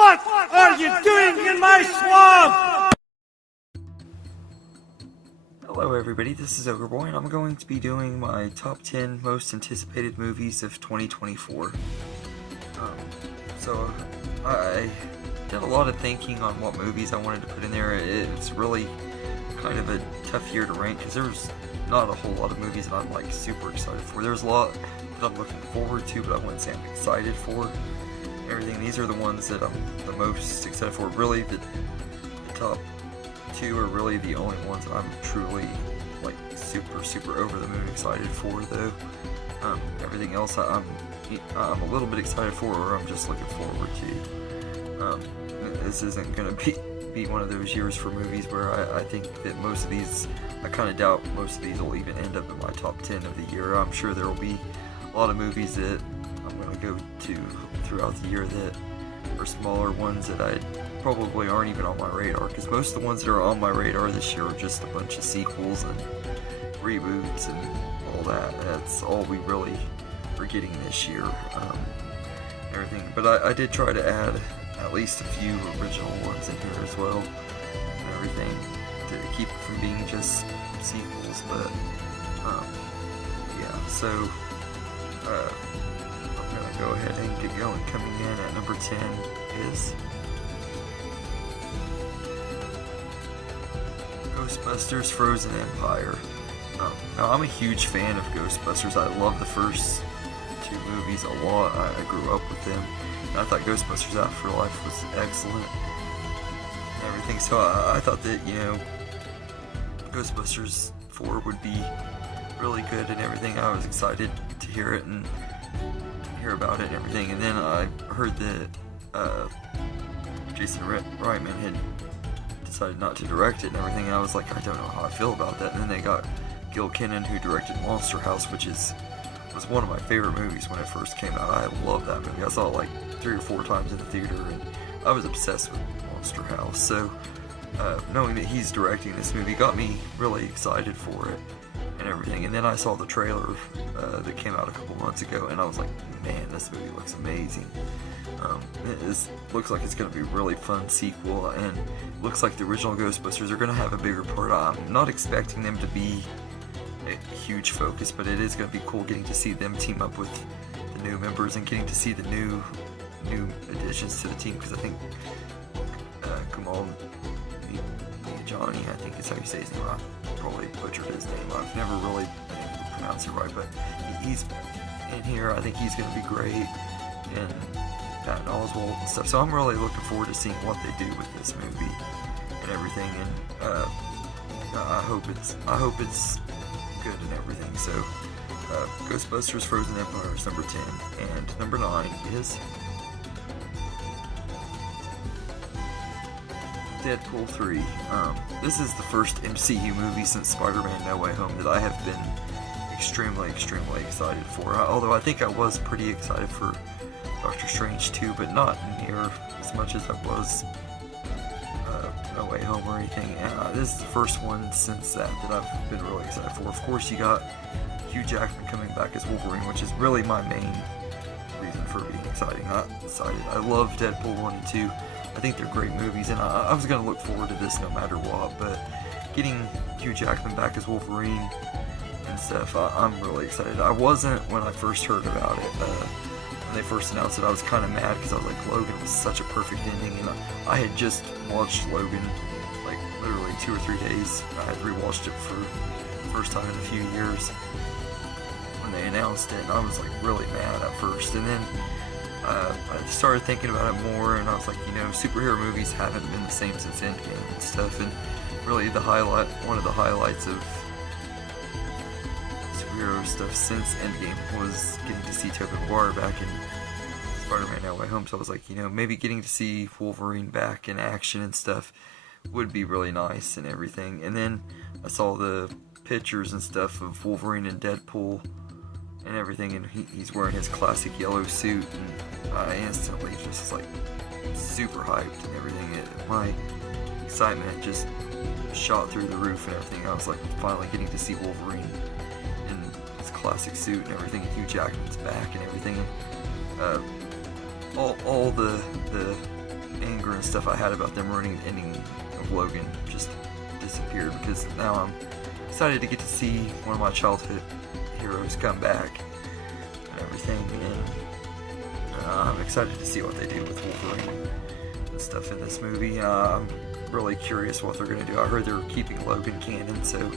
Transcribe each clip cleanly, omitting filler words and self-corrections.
What are you doing in my swamp? Hello everybody, this is Ogreboy, and I'm going to be doing my top 10 most anticipated movies of 2024. So I did a lot of thinking on what movies I wanted to put in there. It's really kind of a tough year to rank because there's not a whole lot of movies that I'm like super excited for. There's a lot that I'm looking forward to, but I wouldn't say I'm excited for. Everything. These are the ones that I'm the most excited for. Really, the top two are really the only ones that I'm truly like super over the moon excited for, though. Everything else I'm a little bit excited for, or I'm just looking forward to. This isn't gonna be one of those years for movies where I think that most of these, I kind of doubt most of these will even end up in my top 10 of the year. I'm sure there will be a lot of movies that I'm gonna go to throughout the year that are smaller ones that I probably aren't even on my radar, because most of the ones that are on my radar this year are just a bunch of sequels and reboots and all that. That's all we really are getting this year. Everything, but I did try to add at least a few original ones in here as well, and everything to keep it from being just sequels. But yeah, so I'm gonna go ahead and get going. Coming in at number 10 is Ghostbusters Frozen Empire. Now, I'm a huge fan of Ghostbusters. I love the first two movies a lot. I grew up with them, and I thought Ghostbusters Afterlife was excellent and everything. So I thought that, you know, Ghostbusters 4 would be really good and everything. I was excited to hear it and hear about it and everything. And then I heard that Jason Reitman had decided not to direct it and everything, and I was like, I don't know how I feel about that. And then they got Gil Kinnan, who directed Monster House, which was one of my favorite movies when it first came out. I love that movie. I saw it like 3 or 4 times in the theater, and I was obsessed with Monster House. So knowing that he's directing this movie got me really excited for it and everything. And then I saw the trailer that came out a couple months ago, and I was like, man, this movie looks amazing. It looks like it's going to be a really fun sequel, and it looks like the original Ghostbusters are going to have a bigger part. I'm not expecting them to be a huge focus, but it is going to be cool getting to see them team up with the new members and getting to see the new additions to the team, because I think Kamal Johnny, I think is how you say his name. I probably butchered his name. I've never really been able to pronounce it right, but he's in here. I think he's going to be great, and Patton Oswalt and stuff. So I'm really looking forward to seeing what they do with this movie and everything. And I hope it's good and everything. So Ghostbusters Frozen Empire is number 10, and number 9 is Deadpool 3. This is the first MCU movie since Spider-Man No Way Home that I have been extremely excited for. Although I think I was pretty excited for Doctor Strange 2, but not near as much as I was No Way Home or anything. And this is the first one since that I've been really excited for. Of course, you got Hugh Jackman coming back as Wolverine, which is really my main reason for being excited. I love Deadpool 1 and 2. I think they're great movies, and I was going to look forward to this no matter what, but getting Hugh Jackman back as Wolverine and stuff, I'm really excited. I wasn't when I first heard about it. When they first announced it, I was kind of mad because I was like, Logan was such a perfect ending, and I had just watched Logan like literally 2 or 3 days. I had rewatched it for the first time in a few years when they announced it, and I was like really mad at first. And then I started thinking about it more, and I was like, you know, superhero movies haven't been the same since Endgame and stuff, and really one of the highlights of superhero stuff since Endgame was getting to see Tobey Maguire back in Spider-Man No Way Home. So I was like, you know, maybe getting to see Wolverine back in action and stuff would be really nice and everything. And then I saw the pictures and stuff of Wolverine and Deadpool and everything, and he's wearing his classic yellow suit, and I instantly just like super hyped and everything. My excitement just shot through the roof and everything. I was like finally getting to see Wolverine in his classic suit and everything, and Hugh Jackman's back and everything. All the anger and stuff I had about them ruining the ending of Logan just disappeared, because now I'm excited to get to see one of my childhood heroes come back and everything, and I'm excited to see what they do with Wolverine and stuff in this movie. I'm really curious what they're going to do. I heard they're keeping Logan canon, so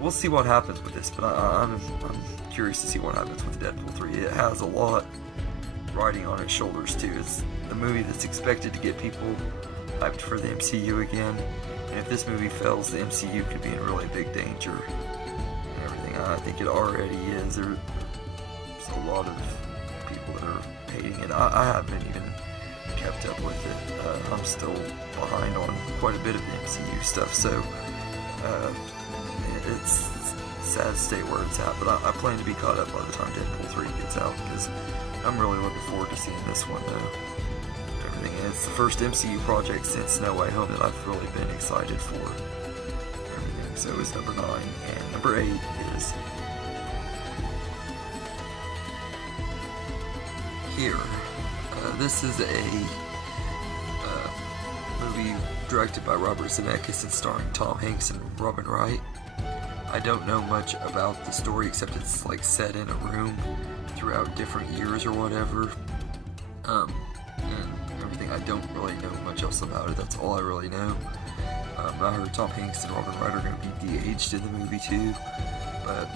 we'll see what happens with this, but I'm curious to see what happens with Deadpool 3. It has a lot riding on its shoulders too. It's the movie that's expected to get people hyped for the MCU again, and if this movie fails, the MCU could be in really big danger and everything. I think it already is. There's a lot of people that are hating it. I haven't even kept up with it. I'm still behind on quite a bit of the MCU stuff, so it's sad to stay where it's at, but I plan to be caught up by the time Deadpool 3 gets out, because I'm really looking forward to seeing this one, though. Everything. And it's the first MCU project since No Way Home that I've really been excited for. Everything. So it's number 9, and number 8 is Here. This is a movie directed by Robert Zemeckis and starring Tom Hanks and Robin Wright. I don't know much about the story except it's like set in a room throughout different years or whatever, and everything. I don't really know much else about it. That's all I really know. I heard Tom Hanks and Robin Wright are going to be de-aged in the movie too, but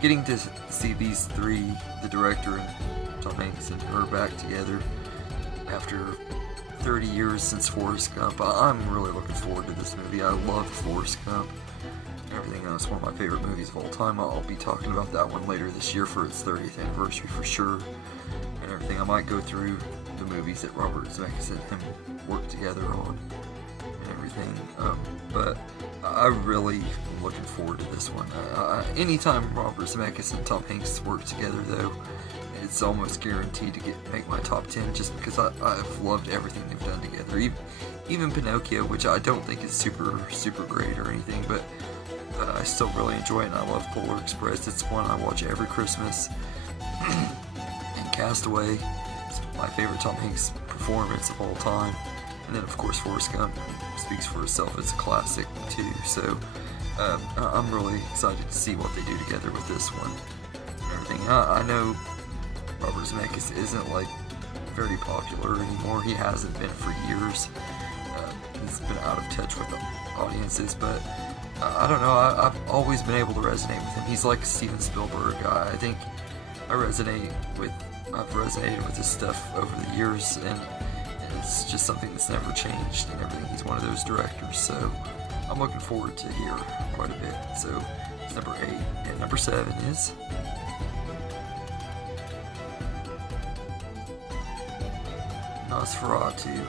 getting to see these three, the director and Tom Hanks and her, back together after 30 years since Forrest Gump, I'm really looking forward to this movie. I love Forrest Gump. Everything else, one of my favorite movies of all time. I'll be talking about that one later this year for its 30th anniversary for sure, and everything. I might go through the movies that Robert Zemeckis and him worked together on and everything, but I really am looking forward to this one. Anytime Robert Zemeckis and Tom Hanks work together, though, it's almost guaranteed to make my top 10, just because I've loved everything they've done together. Even Pinocchio, which I don't think is super great or anything, but I still really enjoy it, and I love Polar Express. It's one I watch every Christmas. And Castaway is my favorite Tom Hanks performance of all time. And then, of course, Forrest Gump speaks for itself. It's a classic, too. So, I'm really excited to see what they do together with this one and everything. I know Robert Zemeckis isn't, like, very popular anymore. He hasn't been for years. He's been out of touch with the audiences, but I don't know, I've always been able to resonate with him. He's like a Steven Spielberg guy. I think I've resonated with his stuff over the years, and it's just something that's never changed and everything. He's one of those directors, so I'm looking forward to Here quite a bit. So it's number 8, and number 7 is Nosferatu.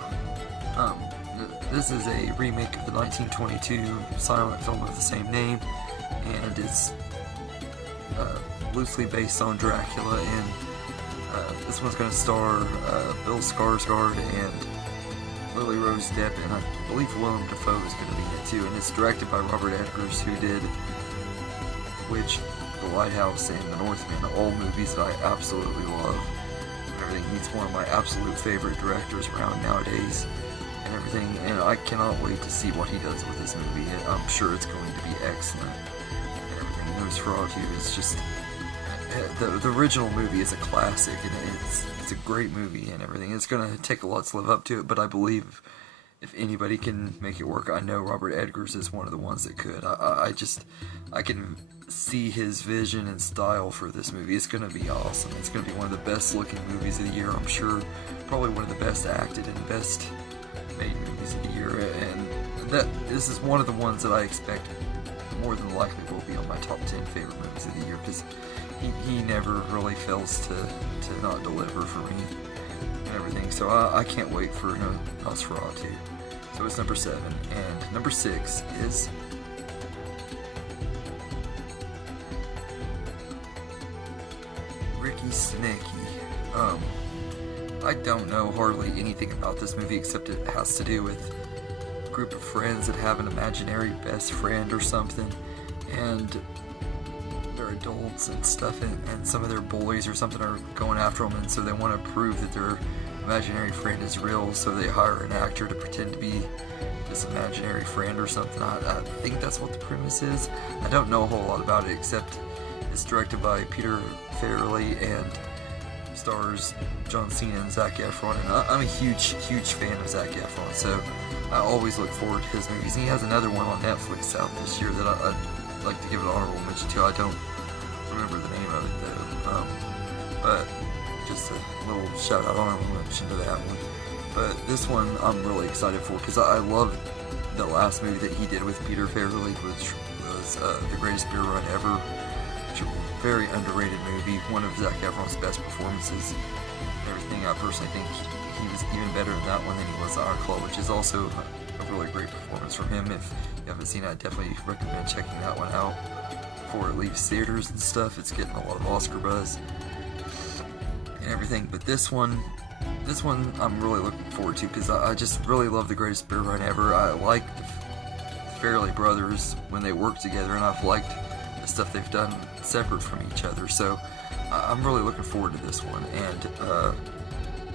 This is a remake of the 1922 silent film of the same name, and it's loosely based on Dracula, and this one's going to star Bill Skarsgård and Lily Rose Depp, and I believe Willem Dafoe is going to be in it too, and it's directed by Robert Eggers, who did Witch, The Lighthouse, and The Northman, all movies that I absolutely love. He's one of my absolute favorite directors around nowadays and everything, and I cannot wait to see what he does with this movie. I'm sure it's going to be excellent and everything. Nosferatu is just the original movie is a classic, and it's a great movie and everything. It's going to take a lot to live up to it, but I believe if anybody can make it work, I know Robert Eggers is one of the ones that could. I can see his vision and style for this movie. It's going to be awesome. It's going to be one of the best looking movies of the year, I'm sure. Probably one of the best acted and best made movies of the year, and this is one of the ones that I expect more than likely will be on my top 10 favorite movies of the year, because he never really fails to not deliver for me and everything. So I can't wait for Nosferatu. So it's number 7, and number 6 is Ricky Snakey. I don't know hardly anything about this movie except it has to do with a group of friends that have an imaginary best friend or something, and they're adults and stuff, and some of their bullies or something are going after them, and so they want to prove that they're imaginary friend is real, so they hire an actor to pretend to be this imaginary friend or something. I think that's what the premise is. I don't know a whole lot about it, except it's directed by Peter Farrelly and stars John Cena and Zac Efron, and I'm a huge fan of Zac Efron, so I always look forward to his movies. And he has another one on Netflix out this year that I'd like to give an honorable mention to. I don't remember the name of it though, but just a little shout out, honorable mention to that one. But this one I'm really excited for, because I love the last movie that he did with Peter Farrelly, which was The Greatest Beer Run Ever. Very underrated movie, one of Zac Efron's best performances. Everything, I personally think he was even better in that one than he was in Our Club, which is also a really great performance from him. If you haven't seen it, I definitely recommend checking that one out before it leaves theaters and stuff. It's getting a lot of Oscar buzz and everything. But this one I'm really looking forward to, because I just really love The Greatest Beer Run Ever. I like the Farrelly brothers when they work together, and I've liked the stuff they've done separate from each other, so I'm really looking forward to this one. And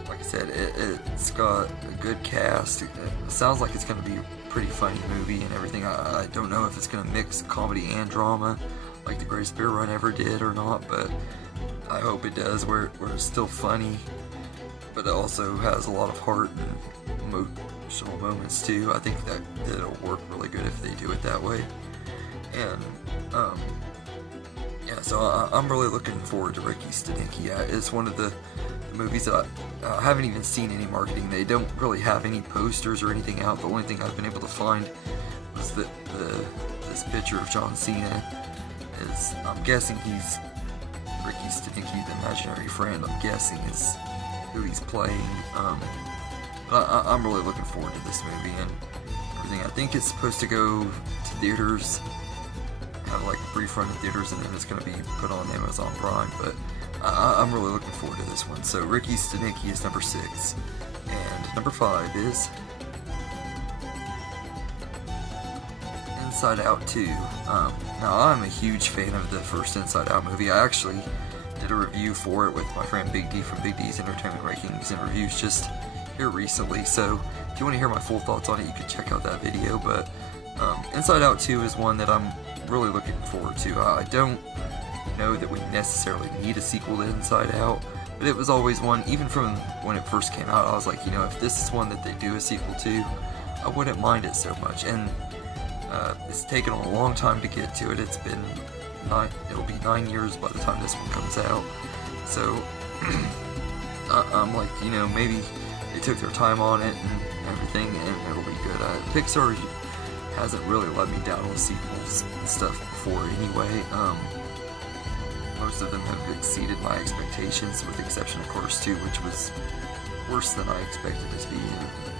like I said, it's got a good cast. It sounds like it's going to be a pretty funny movie and everything. I don't know if it's going to mix comedy and drama like The Greatest Beer Run Ever did or not, but I hope it does, where it's still funny, but it also has a lot of heart and emotional moments too. I think that it'll work really good if they do it that way. And yeah, so I'm really looking forward to Ricky Stenicki. It's one of the movies that I haven't even seen any marketing. They don't really have any posters or anything out. The only thing I've been able to find was this picture of John Cena. I'm guessing he's Ricky Stenicki, the imaginary friend. I'm guessing is who he's playing. But I'm really looking forward to this movie and everything. I think it's supposed to go to theaters, kind of like a brief run in theaters, and then it's going to be put on Amazon Prime. But I'm really looking forward to this one. So Ricky Stenicki is number 6, and number 5 is Inside Out 2. Now I'm a huge fan of the first Inside Out movie. I actually did a review for it with my friend Big D from Big D's Entertainment Rankings and Reviews just here recently. So if you want to hear my full thoughts on it, you can check out that video. But Inside Out 2 is one that I'm really looking forward to. I don't know that we necessarily need a sequel to Inside Out, but it was always one, even from when it first came out, I was like, if this is one that they do a sequel to, I wouldn't mind it so much. And it's taken a long time to get to it. It's been it'll be 9 years by the time this one comes out. So I'm like, maybe they took their time on it and everything, and it'll be good. Pixar hasn't really let me down with sequels and stuff before anyway. Most of them have exceeded my expectations, with the exception of Cars 2, which was worse than I expected it to be.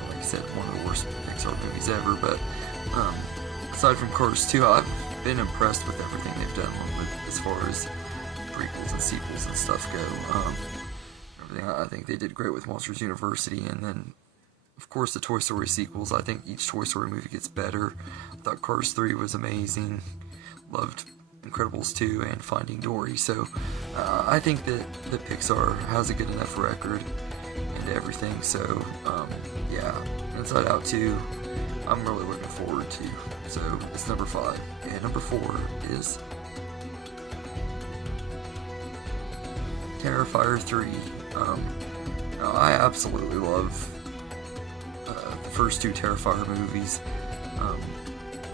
Like I said, one of the worst Pixar movies ever. But aside from Cars 2, I've been impressed with everything they've done as far as prequels and sequels and stuff go. Everything, I think they did great with Monsters University, and then of course the Toy Story sequels. I think each Toy Story movie gets better. I thought Cars 3 was amazing. Loved Incredibles 2 and Finding Dory. So I think that the Pixar has a good enough record and everything. So yeah, Inside Out 2, I'm really looking forward to. So it's number 5. And number 4 is Terrifier 3. Now I absolutely love the first 2 Terrifier movies.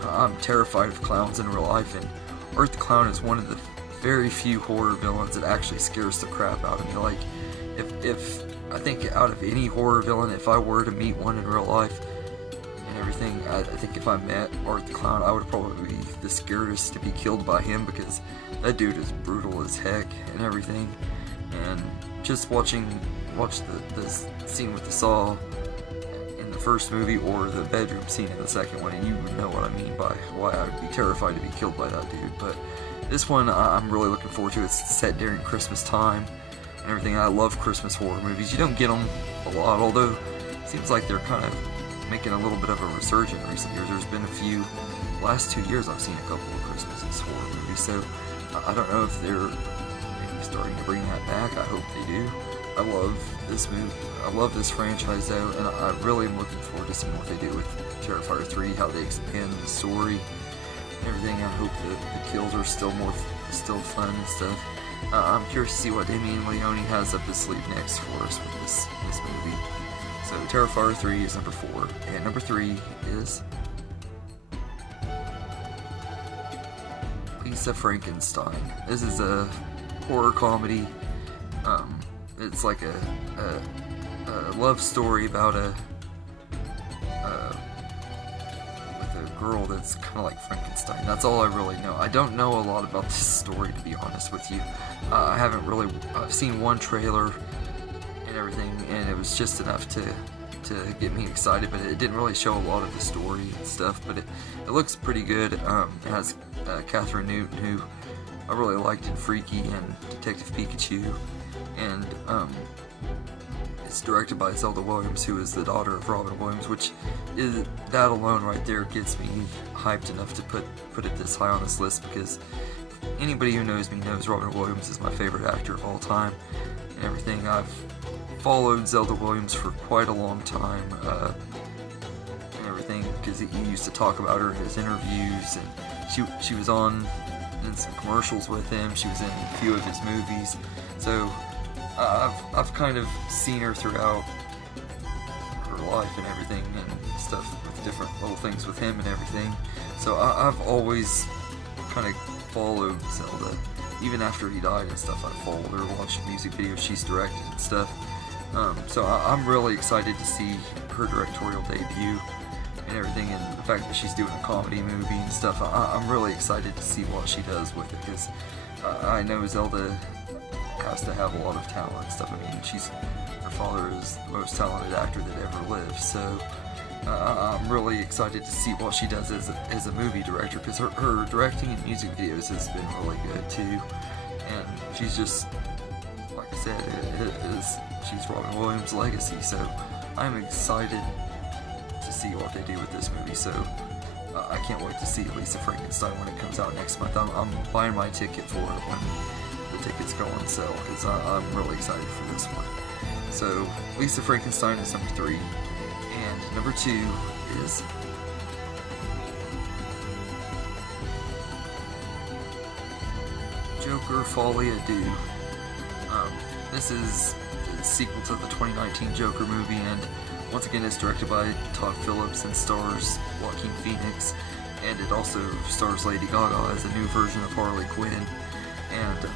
I'm terrified of clowns in real life, and Art the Clown is one of the very few horror villains that actually scares the crap out of me. Like, if I think out of any horror villain, if I were to meet one in real life and everything, I think if I met Art the Clown, I would probably be the scaredest to be killed by him, because that dude is brutal as heck and everything. And just watch the scene with the saw in the first movie, or the bedroom scene in the second one, and you would know what I mean by why I would be terrified to be killed by that dude. But this one I'm really looking forward to. It's set during Christmas time and everything. I love Christmas horror movies. You don't get them a lot, although it seems like they're kind of making a little bit of a resurgence in recent years. There's been a few, last 2 years I've seen a couple of Christmas horror movies, so I don't know if they're maybe starting to bring that back. I hope they do. I love this movie. I love this franchise though, and I really am looking forward to seeing what they do with Terrifier 3, how they expand the story and everything. I hope that the kills are still fun and stuff. I'm curious to see what Damien Leone has up his sleeve next for us with this movie. So Terrifier 3 is number 4, and number 3 is Lisa Frankenstein. This is a horror comedy. It's like a love story about with a girl that's kind of like Frankenstein. That's all I really know. I don't know a lot about this story, to be honest with you. I haven't really. I've seen one trailer and everything, and it was just enough to get me excited, but it didn't really show a lot of the story and stuff. But it looks pretty good. It has Catherine Newton, who I really liked in Freaky and Detective Pikachu, and it's directed by Zelda Williams, who is the daughter of Robin Williams, which is, that alone right there gets me hyped enough to put it this high on this list, because anybody who knows me knows Robin Williams is my favorite actor of all time and everything. I've followed Zelda Williams for quite a long time and everything, because he used to talk about her in his interviews, and she was on in some commercials with him. She was in a few of his movies, so I've kind of seen her throughout her life and everything and stuff, with different little things with him and everything. So I've always kind of followed Zelda. Even after he died and stuff, I followed her, watched music videos she's directed and stuff. So I'm really excited to see her directorial debut and everything, and the fact that she's doing a comedy movie and stuff. I'm really excited to see what she does with it, because I know Zelda has to have a lot of talent and stuff. I mean, her father is the most talented actor that ever lived, so I'm really excited to see what she does as a movie director, because her directing in music videos has been really good too, and she's just, like I said, she's Robin Williams' legacy, so I'm excited to see what they do with this movie. So I can't wait to see Lisa Frankenstein when it comes out next month. I'm buying my ticket for it when the tickets go on sale, because I'm really excited for this one. So Lisa Frankenstein is number 3, and number 2 is Joker Folie à Deux. This is the sequel to the 2019 Joker movie, and once again it's directed by Todd Phillips and stars Joaquin Phoenix, and it also stars Lady Gaga as a new version of Harley Quinn. And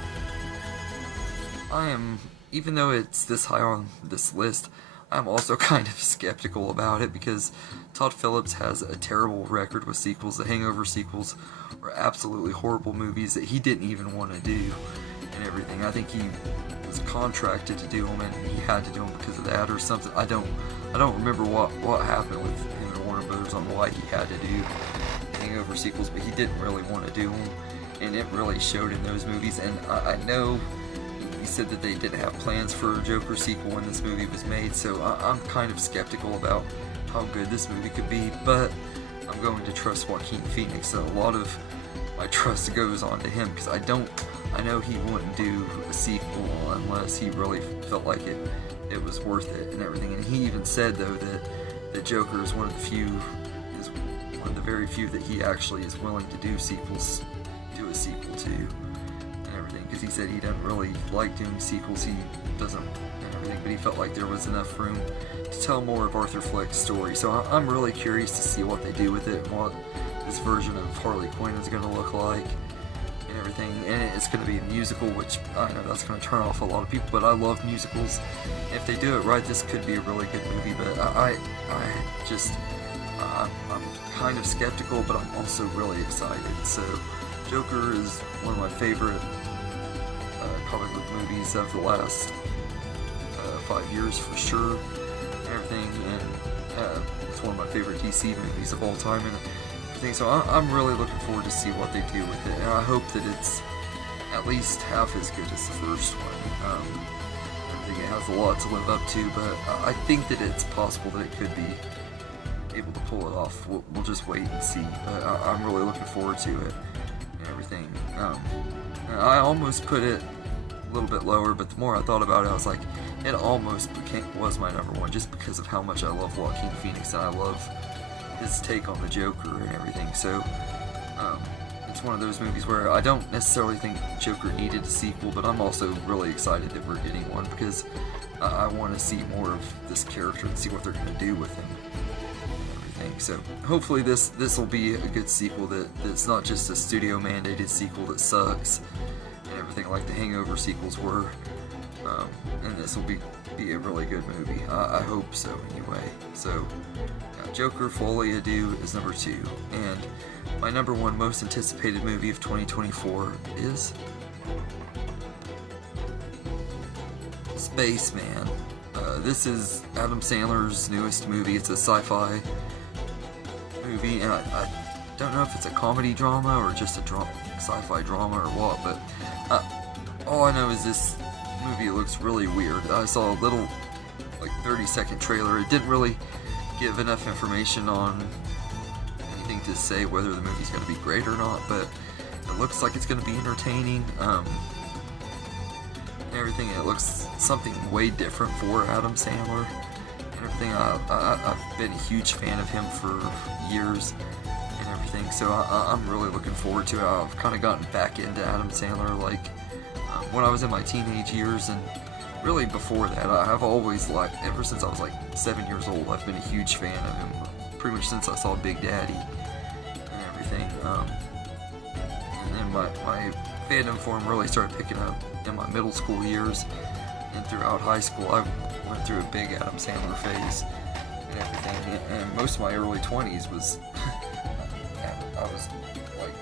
I am, even though it's this high on this list, I'm also kind of skeptical about it, because Todd Phillips has a terrible record with sequels. The Hangover sequels were absolutely horrible movies that he didn't even want to do and everything. I think he was contracted to do them, and he had to do them because of that or something. I don't remember what happened with him and Warner Brothers on why he had to do Hangover sequels, but he didn't really want to do them, and it really showed in those movies. And I know he said that they didn't have plans for a Joker sequel when this movie was made, so I'm kind of skeptical about how good this movie could be, but I'm going to trust Joaquin Phoenix, so a lot of my trust goes on to him, because I know he wouldn't do a sequel unless he really felt like it was worth it and everything. And he even said, though, that Joker is one of the very few that he actually is willing to do a sequel to and everything, because he said he doesn't really like doing sequels, he doesn't and everything, but he felt like there was enough room to tell more of Arthur Fleck's story. So I'm really curious to see what they do with it, and what this version of Harley Quinn is going to look like and everything. And it's going to be a musical, which I know that's going to turn off a lot of people, but I love musicals. If they do it right, this could be a really good movie. But I'm kind of skeptical, but I'm also really excited. So Joker is one of my favorite comic book movies of the last 5 years for sure and everything, and it's one of my favorite DC movies of all time and everything. So I'm really looking forward to see what they do with it, and I hope that it's at least half as good as the first one. I think it has a lot to live up to, but I think that it's possible that it could be able to pull it off. We'll just wait and see, but I'm really looking forward to it and everything. I almost put it a little bit lower, but the more I thought about it, I was like, it almost was my number one just because of how much I love Joaquin Phoenix and I love his take on the Joker and everything. So it's one of those movies where I don't necessarily think Joker needed a sequel, but I'm also really excited that we're getting one because I want to see more of this character and see what they're going to do with him and everything. So hopefully this will be a good sequel that's not just a studio mandated sequel that sucks and everything like the Hangover sequels were. And this will be a really good movie. I hope so anyway. So Joker Folie à Deux is number 2, and my number 1 most anticipated movie of 2024 is Spaceman. This is Adam Sandler's newest movie. It's a sci-fi movie, and I don't know if it's a comedy drama or just a sci-fi drama or what, but all I know is this movie looks really weird. I saw a little, like, 30-second trailer. It didn't really give enough information on anything to say whether the movie's going to be great or not, but it looks like it's going to be entertaining. And everything. It looks something way different for Adam Sandler and everything. I've been a huge fan of him for years and everything, so I'm really looking forward to it. I've kind of gotten back into Adam Sandler, like, when I was in my teenage years, and really before that. I've always liked, ever since I was like 7 years old, I've been a huge fan of him, pretty much since I saw Big Daddy and everything. And then my fandom for him really started picking up in my middle school years, and throughout high school I went through a big Adam Sandler phase and everything, and most of my early 20s was I was like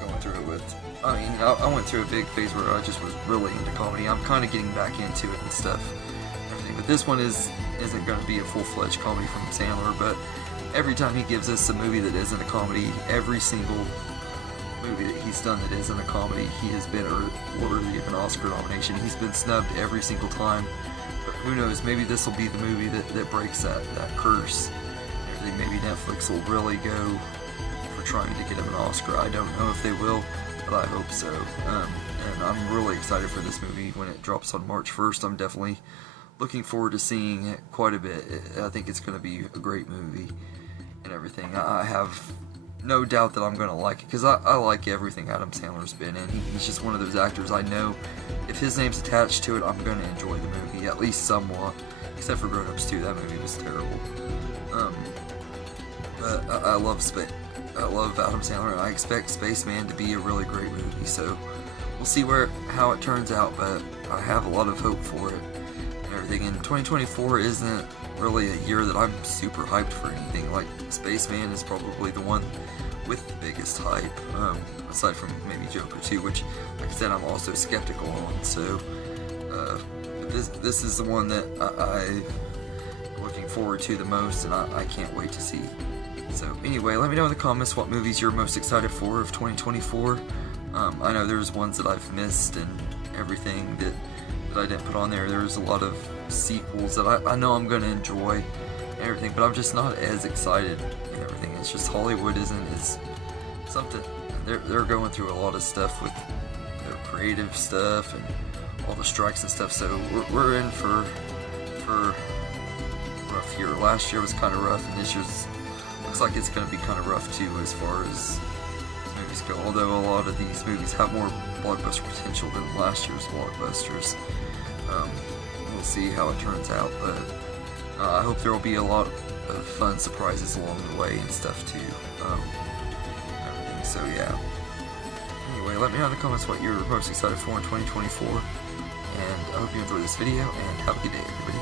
going through it with, I went through a big phase where I just was really into comedy. I'm kind of getting back into it and stuff, everything. But this one isn't going to be a full-fledged comedy from Sandler, but every time he gives us a movie that isn't a comedy, every single movie that he's done that isn't a comedy, he has been worthy of an Oscar nomination. He's been snubbed every single time, but who knows, maybe this will be the movie that breaks that curse. Everything. Maybe Netflix will really go for trying to get him an Oscar. I don't know if they will, but I hope so. And I'm really excited for this movie when it drops on March 1st. I'm definitely looking forward to seeing it quite a bit. I think it's going to be a great movie and everything. I have no doubt that I'm going to like it, because I like everything Adam Sandler's been in. He's just one of those actors I know if his name's attached to it, I'm going to enjoy the movie, at least somewhat. Except for Grown Ups 2, that movie was terrible. But I love Adam Sandler, and I expect Spaceman to be a really great movie, so we'll see how it turns out, but I have a lot of hope for it and everything. And 2024 isn't really a year that I'm super hyped for anything. Like, Spaceman is probably the one with the biggest hype, aside from maybe Joker 2, which, like I said, I'm also skeptical on. So this is the one that I'm looking forward to the most, and I can't wait to see. So anyway, let me know in the comments what movies you're most excited for of 2024. I know there's ones that I've missed and everything that I didn't put on there. There's a lot of sequels that I know I'm going to enjoy and everything, but I'm just not as excited and everything. It's just Hollywood isn't as something. They're going through a lot of stuff with their creative stuff and all the strikes and stuff, so we're in for a rough year. Last year was kind of rough, and this year's looks like it's going to be kind of rough too as far as movies go, although a lot of these movies have more blockbuster potential than last year's blockbusters. We'll see how it turns out, but I hope there will be a lot of fun surprises along the way and stuff too. Everything. So yeah. Anyway, let me know in the comments what you're most excited for in 2024, and I hope you enjoyed this video, and have a good day, everybody.